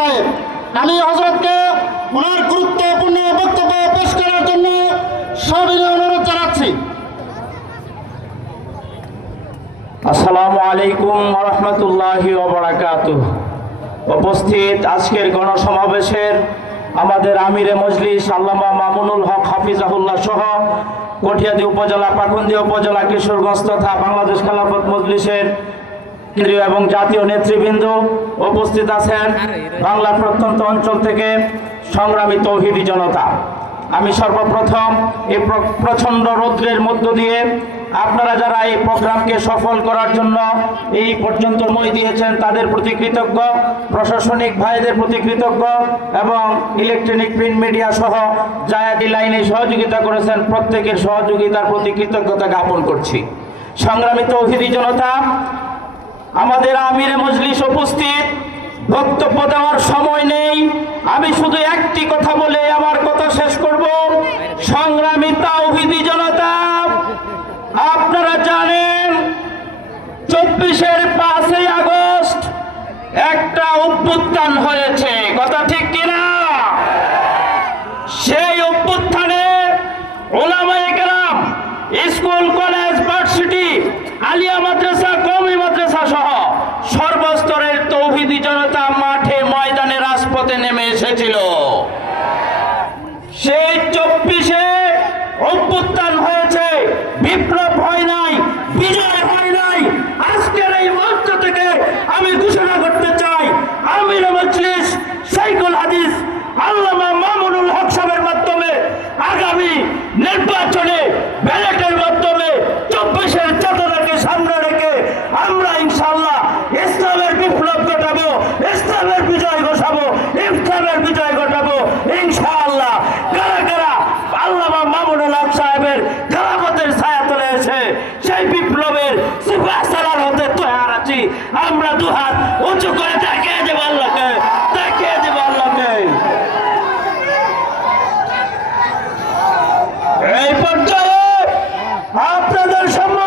সাহেব আমি হজরতকে ওনার গুরুত্বপূর্ণ বক্তব্য পেশ করার জন্য সবিনয় অনুরোধ জানাচ্ছি। আসসালামু আলাইকুম উপস্থিত আজকের গণসমাবেশের আমাদের আমিরে মজলিস আল্লামা মামুনুল হক হাফিজাহুল্লাহ সহ কটিয়াদি উপজেলা পাকুন্দি উপজেলা, কিশোরগঞ্জ তথা বাংলাদেশ খেলাফত মজলিসের কেন্দ্রীয় এবং জাতীয় নেতৃবৃন্দ উপস্থিত আছেন বাংলার প্রত্যন্ত অঞ্চল থেকে সংগ্রামী তৌহিদি জনতা। আমি সর্বপ্রথম এই প্র- প্রচণ্ড রৌদ্রের মধ্য দিয়ে আপনারা যারা এই প্রোগ্রামকে সফল করার জন্য এই পর্যন্ত মই দিয়েছেন তাদের প্রতি কৃতজ্ঞ, প্রশাসনিক ভাইদের প্রতি কৃতজ্ঞ এবং ইলেকট্রনিক প্রিন্ট মিডিয়া সহ জায়াতি লাইনে সহযোগিতা করেছেন, প্রত্যেকের সহযোগিতার প্রতি কৃতজ্ঞতা জ্ঞাপন করছি। সংগ্রামী তৌহিদি জনতা আমাদের আমিরে মজলিস উপস্থিত। বক্তব্য দেওয়ার সময় নেই। আমি শুধু একটি কথা বলে আমার কথা শেষ করব। সংগ্রামী তাওহিদি জনতা, আপনারা জানেন, চব্বিশের পাঁচই আগস্ট একটা অভ্যুত্থান হয়েছে। কথা ঠিক কিনা? সেই অভ্যুত্থানে ওলামায়ে কেরাম, স্কুল, কলেজ, ভার্সিটি, আলিয়া মাদ্রাসা হয়েছিল সেই চব্বিশে অভ্যুত্থান হয়েছে। বিপ্লব হয় নাই, বিজয় হয় নাই। আজকের এই মঞ্চ থেকে আমি ঘোষণা করতে চাই আমি সাইকুল হাদিস আল্লামা মামুনুল হক মাধ্যমে আগামী নির্বাচনে ব্যালেটের মাধ্যমে চব্বিশের চেতনাকে সামনে রেখে আমরা ইনশাল্লাহ ইসলামের বিপ্লব ঘটাবো, ইসলামের বিজয় আমরা দুহাত উঁচু করে তাকিয়ে দেব আল্লাহকে তাকিয়ে দেব আল্লাহকে। এই পর্যায়ে আপনাদের সম্মান